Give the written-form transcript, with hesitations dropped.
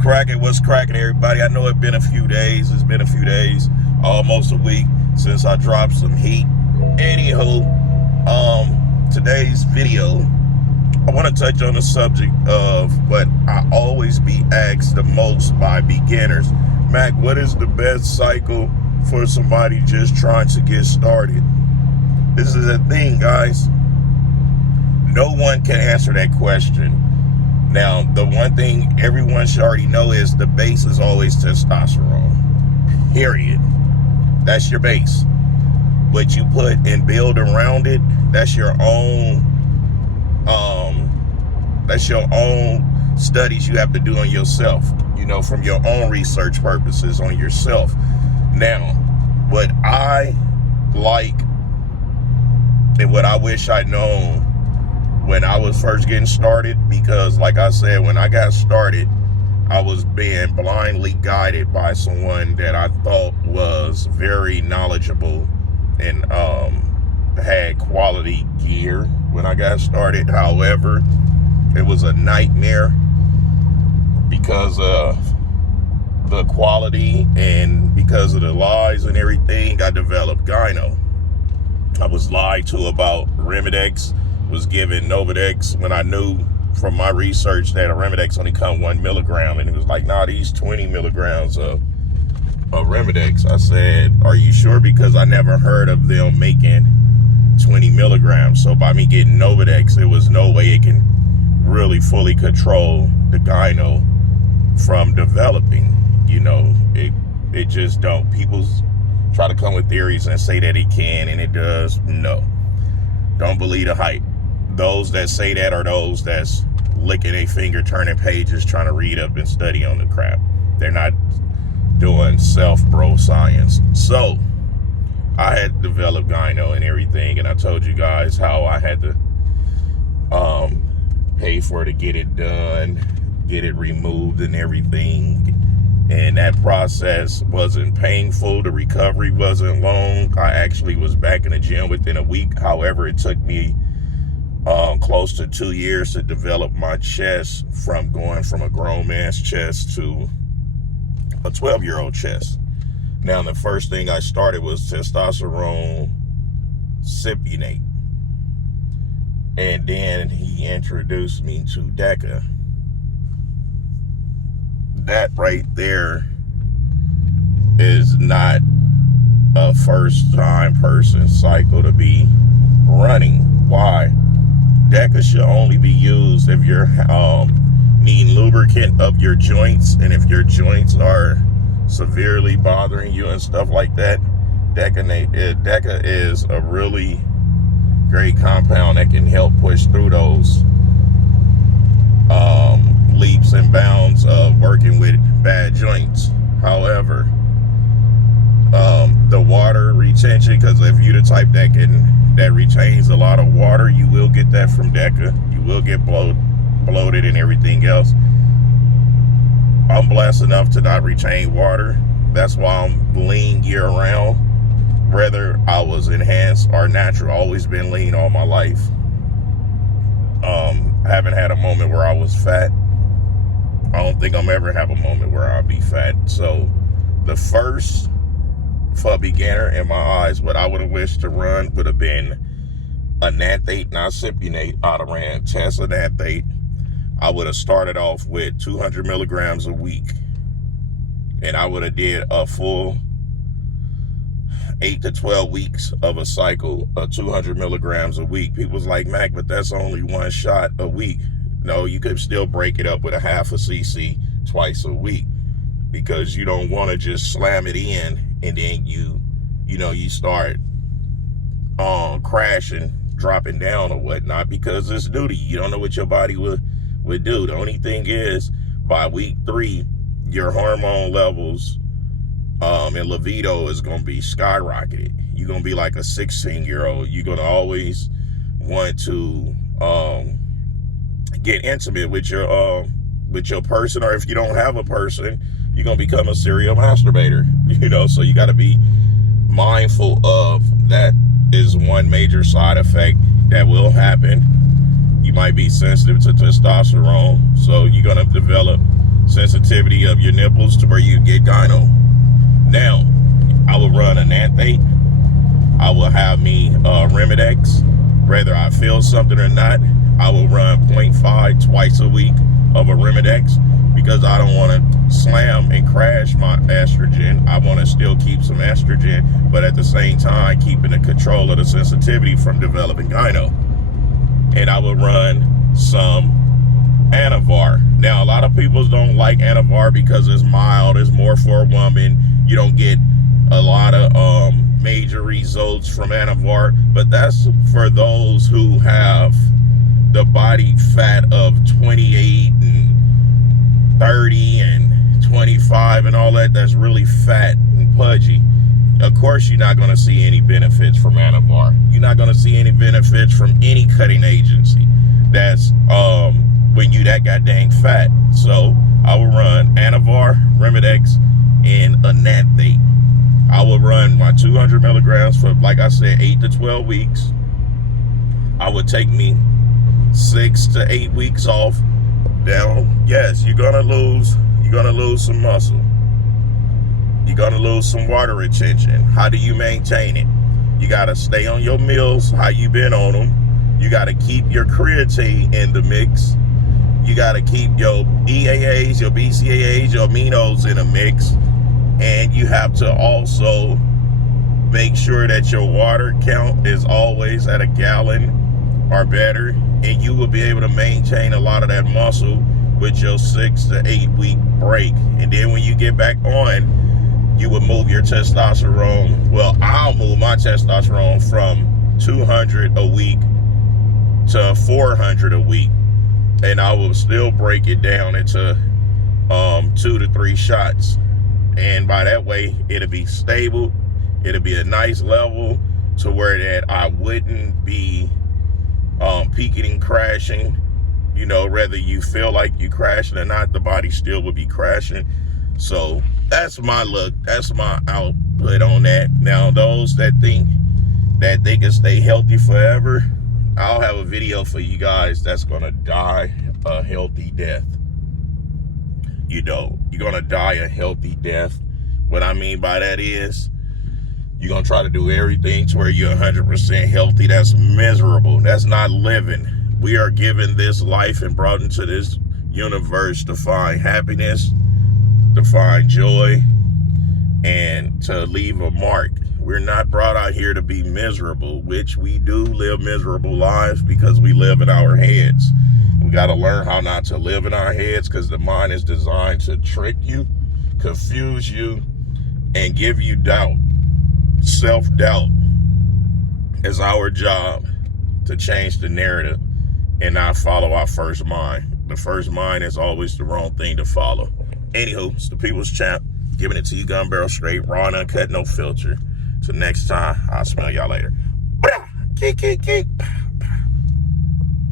What's cracking, everybody? I know it's been a few days. Almost a week since I dropped some heat. Anywho, today's video, I want to touch on the subject of what I always be asked the most by beginners. Mac, what is the best cycle for somebody just trying to get started? This is the thing, guys. No one can answer that question. Now, the one thing everyone should already know is the base is always testosterone. Period. That's your base. What you put and build around it, that's your own studies you have to do on yourself, from your own research purposes on yourself. Now, what I like and what I wish I'd known when I was first getting started, because like I said, when I got started, I was being blindly guided by someone that I thought was very knowledgeable and had quality gear when I got started. However, it was a nightmare because of the quality and because of the lies and everything. I developed gyno. I was lied to about Remedex, was given Novadex when I knew from my research that a Remedex only come 1 milligram, and it was like, nah, these 20 milligrams of Remedex. I said, are you sure? Because I never heard of them making 20 milligrams. So by me getting Novadex, there was no way it can really fully control the gyno from developing. It just don't. People try to come with theories and say that it can and it does. No, don't believe the hype. Those that say that are those that's licking a finger, turning pages, trying to read up and study on the crap. They're not doing self-bro science. So I had developed gyno and everything, and I told you guys how I had to pay for it to get it done, get it removed and everything. And that process wasn't painful. The recovery wasn't long. I actually was back in the gym within a week. However, it took me close to 2 years to develop my chest, from going from a grown man's chest to a 12-year-old chest. Now, the first thing I started was testosterone cypionate. And then he introduced me to DECA. That right there is not a first-time person cycle to be running. Why? DECA should only be used if you're needing lubricant of your joints, and if your joints are severely bothering you and stuff like that. DECA is a really great compound that can help push through those leaps and bounds of working with bad joints. However, the water retention, because if you're the type that retains a lot of water, you will get that from DECA. You will get bloated and everything else. I'm blessed enough to not retain water. That's why I'm lean year round. Whether I was enhanced or natural, always been lean all my life. I haven't had a moment where I was fat. I don't think I'm ever have a moment where I'll be fat. So the first, for a beginner in my eyes, what I would have wished to run would have been a nanthate, not cypionate. I'd have ran Tesla nanthate. I would have started off with 200 milligrams a week, and I would have did a full 8 to 12 weeks of a cycle of 200 milligrams a week. People's like, Mac, but that's only one shot a week. No, you could still break it up with a half a cc twice a week, because you don't want to just slam it in and then you start crashing, dropping down or whatnot, because it's new to you. You don't know what your body would do. The only thing is, by week 3, your hormone levels and libido is going to be skyrocketed. You're going to be like a 16-year-old. You're going to always want to get intimate with your person, or if you don't have a person, you're going to become a serial masturbator. So you got to be mindful of that. Is one major side effect that will happen. You might be sensitive to testosterone, so you're going to develop sensitivity of your nipples to where you get gyno. Now, I will run a Nanthate. I will have me Remedex. Whether I feel something or not, I will run 0.5 twice a week of a Remedex, because I don't want to slam and crash my estrogen. I want to still keep some estrogen, but at the same time, keeping the control of the sensitivity from developing gyno. And I will run some Anavar. Now, a lot of people don't like Anavar because it's mild. It's more for a woman. You don't get a lot of major results from Anavar, but that's for those who have the body fat of 28 and 30 and 25 and all that. That's really fat and pudgy. Of course, you're not going to see any benefits from Anavar. You're not going to see any benefits from any cutting agency that's when you that goddamn fat. So I will run Anavar, Remedex, and a Nanthate. I will run my 200 milligrams for, like I said, 8 to 12 weeks. I would take me 6 to 8 weeks off. Now, yes, you're gonna lose some muscle. You're gonna lose some water retention. How do you maintain it? You gotta stay on your meals, how you been on them. You gotta keep your creatine in the mix. You gotta keep your EAAs, your BCAAs, your aminos in a mix. And you have to also make sure that your water count is always at a gallon or better, and you will be able to maintain a lot of that muscle with your 6 to 8 week break. And then when you get back on, you will move your testosterone. Well, I'll move my testosterone from 200 a week to 400 a week, and I will still break it down into 2 to 3 shots. And by that way, it'll be stable. It'll be a nice level to where that I wouldn't be peaking and crashing. You know, whether you feel like you crashing or not, the body still would be crashing. So that's my look. That's my output on that. Now, those that think that they can stay healthy forever, I'll have a video for you guys that's gonna die a healthy death. You know, you're gonna die a healthy death. What I mean by that is, you're gonna try to do everything to where you're 100% healthy. That's miserable. That's not living. We are given this life and brought into this universe to find happiness, to find joy, and to leave a mark. We're not brought out here to be miserable, which we do live miserable lives because we live in our heads. We got to learn how not to live in our heads, because the mind is designed to trick you, confuse you, and give you doubt. Self-doubt is our job to change the narrative and not follow our first mind. The first mind is always the wrong thing to follow. Anywho, it's the People's Champ, giving it to you gun barrel straight, raw and uncut, no filter. So next time, I'll smell y'all later. Kick, kick, kick.